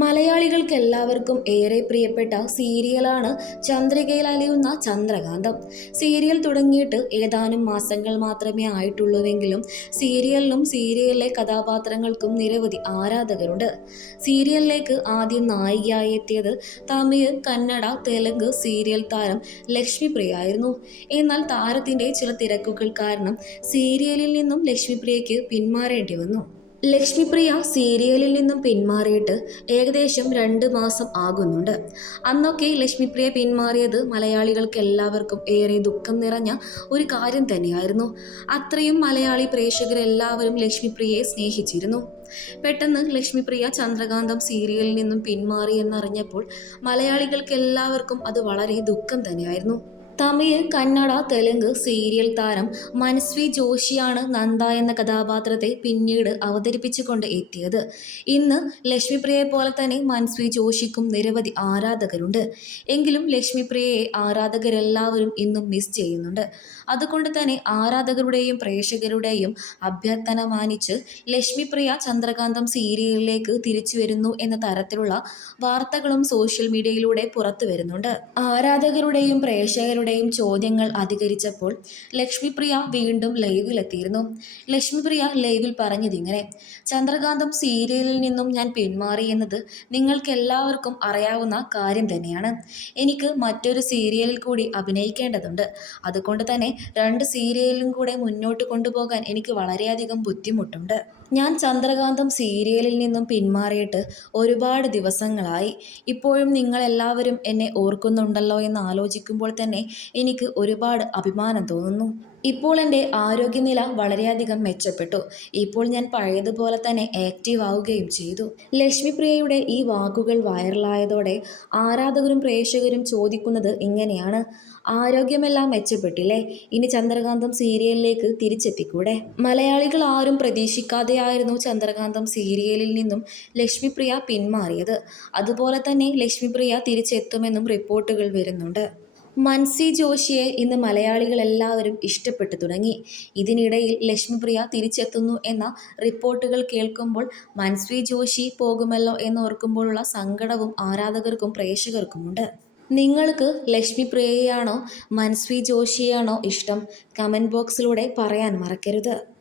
മലയാളികൾക്ക് എല്ലാവർക്കും ഏറെ പ്രിയപ്പെട്ട സീരിയലാണ് ചന്ദ്രികയിൽ അലിയുന്ന ചന്ദ്രകാന്തം. സീരിയൽ തുടങ്ങിയിട്ട് ഏതാനും മാസങ്ങൾ മാത്രമേ ആയിട്ടുള്ളൂവെങ്കിലും സീരിയലിനും സീരിയലിലെ കഥാപാത്രങ്ങൾക്കും നിരവധി ആരാധകരുണ്ട്. സീരിയലിലേക്ക് ആദ്യം നായികയായി എത്തിയത് തമിഴ് കന്നഡ തെലുങ്ക് സീരിയൽ താരം ലക്ഷ്മിപ്രിയ ആയിരുന്നു. എന്നാൽ താരത്തിന്റെ ചില തിരക്കുകൾ കാരണം സീരിയലിൽ നിന്നും ലക്ഷ്മിപ്രിയയ്ക്ക് പിന്മാറേണ്ടി വന്നു. ലക്ഷ്മിപ്രിയ സീരിയലിൽ നിന്നും പിന്മാറിയിട്ട് ഏകദേശം രണ്ട് മാസം ആകുന്നുണ്ട്. അന്നൊക്കെ ലക്ഷ്മിപ്രിയ പിന്മാറിയത് മലയാളികൾക്ക് എല്ലാവർക്കും ഏറെ ദുഃഖം നിറഞ്ഞ ഒരു കാര്യം തന്നെയായിരുന്നു. അത്രയും മലയാളി പ്രേക്ഷകരെല്ലാവരും ലക്ഷ്മിപ്രിയയെ സ്നേഹിച്ചിരുന്നു. പെട്ടെന്ന് ലക്ഷ്മിപ്രിയ ചന്ദ്രകാന്തം സീരിയലിൽ നിന്നും പിന്മാറി എന്നറിഞ്ഞപ്പോൾ മലയാളികൾക്ക് എല്ലാവർക്കും അത് വളരെ ദുഃഖം തന്നെയായിരുന്നു. തമിഴ് കന്നഡ തെലുങ്ക് സീരിയൽ താരം മനസ്വി ജോഷിയാണ് നന്ദ എന്ന കഥാപാത്രത്തെ പിന്നീട് അവതരിപ്പിച്ചുകൊണ്ട് എത്തിയത്. ഇന്ന് ലക്ഷ്മിപ്രിയയെ പോലെ തന്നെ മനസ്വി ജോഷിക്കും നിരവധി ആരാധകരുണ്ട്. എങ്കിലും ലക്ഷ്മിപ്രിയയെ ആരാധകരെല്ലാവരും ഇന്നും മിസ് ചെയ്യുന്നുണ്ട്. അതുകൊണ്ട് തന്നെ ആരാധകരുടെയും പ്രേക്ഷകരുടെയും അഭ്യർത്ഥന മാനിച്ച് ലക്ഷ്മിപ്രിയ ചന്ദ്രകാന്തം സീരിയലിലേക്ക് തിരിച്ചു വരുന്നു എന്ന തരത്തിലുള്ള വാർത്തകളും സോഷ്യൽ മീഡിയയിലൂടെ പുറത്തു വരുന്നുണ്ട്. ആരാധകരുടെയും പ്രേക്ഷകരുടെയും ചോദ്യങ്ങൾ അധികരിച്ചപ്പോൾ ലക്ഷ്മിപ്രിയ വീണ്ടും ലൈവിലെത്തിയിരുന്നു. ലക്ഷ്മിപ്രിയ ലൈവിൽ പറഞ്ഞതിങ്ങനെ ചന്ദ്രകാന്തം സീരിയലിൽ നിന്നും ഞാൻ പിന്മാറി എന്നത് നിങ്ങൾക്ക് എല്ലാവർക്കും അറിയാവുന്ന കാര്യം തന്നെയാണ്. എനിക്ക് മറ്റൊരു സീരിയലിൽ കൂടി അഭിനയിക്കേണ്ടതുണ്ട്. അതുകൊണ്ട് തന്നെ രണ്ട് സീരിയലിലും കൂടെ മുന്നോട്ട് കൊണ്ടുപോകാൻ എനിക്ക് വളരെയധികം ബുദ്ധിമുട്ടുണ്ട്. ഞാൻ ചന്ദ്രകാന്തം സീരിയലിൽ നിന്നും പിന്മാറിയിട്ട് ഒരുപാട് ദിവസങ്ങളായി. ഇപ്പോഴും നിങ്ങളെല്ലാവരും എന്നെ ഓർക്കുന്നുണ്ടല്ലോ എന്ന് ആലോചിക്കുമ്പോൾ തന്നെ എനിക്ക് ഒരുപാട് അഭിമാനം തോന്നുന്നു. ഇപ്പോൾ എന്റെ ആരോഗ്യനില വളരെയധികം മെച്ചപ്പെട്ടു. ഇപ്പോൾ ഞാൻ പഴയതുപോലെ തന്നെ ആക്റ്റീവ് ആവുകയും ചെയ്തു. ലക്ഷ്മിപ്രിയയുടെ ഈ വാക്കുകൾ വൈറലായതോടെ ആരാധകരും പ്രേക്ഷകരും ചോദിക്കുന്നത് ഇങ്ങനെയാണ്. ആരോഗ്യമെല്ലാം മെച്ചപ്പെട്ടില്ലേ? ഇനി ചന്ദ്രകാന്തം സീരിയലിലേക്ക് തിരിച്ചെത്തിക്കൂടെ? മലയാളികൾ ആരും പ്രതീക്ഷിക്കാതെയായിരുന്നു ചന്ദ്രകാന്തം സീരിയലിൽ നിന്നും ലക്ഷ്മിപ്രിയ പിന്മാറിയത്. അതുപോലെ തന്നെ ലക്ഷ്മിപ്രിയ തിരിച്ചെത്തുമെന്നും റിപ്പോർട്ടുകൾ വരുന്നുണ്ട്. മൻസി ജോഷിയെ ഇന്ന് മലയാളികൾ എല്ലാവരും ഇഷ്ടപ്പെട്ടു തുടങ്ങി. ഇതിനിടയിൽ ലക്ഷ്മിപ്രിയ തിരിച്ചെത്തുന്നു എന്ന റിപ്പോർട്ടുകൾ കേൾക്കുമ്പോൾ മൻസി ജോഷി പോകുമല്ലോ എന്നോർക്കുമ്പോഴുള്ള സങ്കടവും ആരാധകർക്കും പ്രേക്ഷകർക്കുമുണ്ട്. നിങ്ങൾക്ക് ലക്ഷ്മിപ്രിയയാണോ മൻസ്വി ജോഷിയാണോ ഇഷ്ടം? കമന്റ് ബോക്സിലൂടെ പറയാൻ മറക്കരുത്.